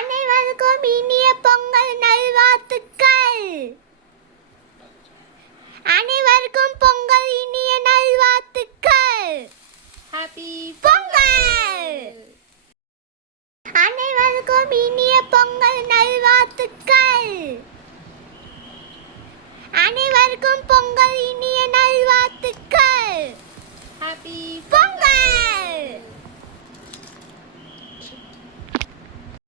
அனைவருக்கும் இனிய பொங்கல் நல்வாழ்த்துக்கள். அனைவருக்கும் பொங்கல் இனிய நல்வாழ்த்துக்கள். ஹாப்பி பொங்கல். அனைவருக்கும் இனிய பொங்கல் நல்வாழ்த்துக்கள். அனைவருக்கும் பொங்கல் இனிய நல்வாழ்த்துக்கள். ஹாப்பி பொங்கல்.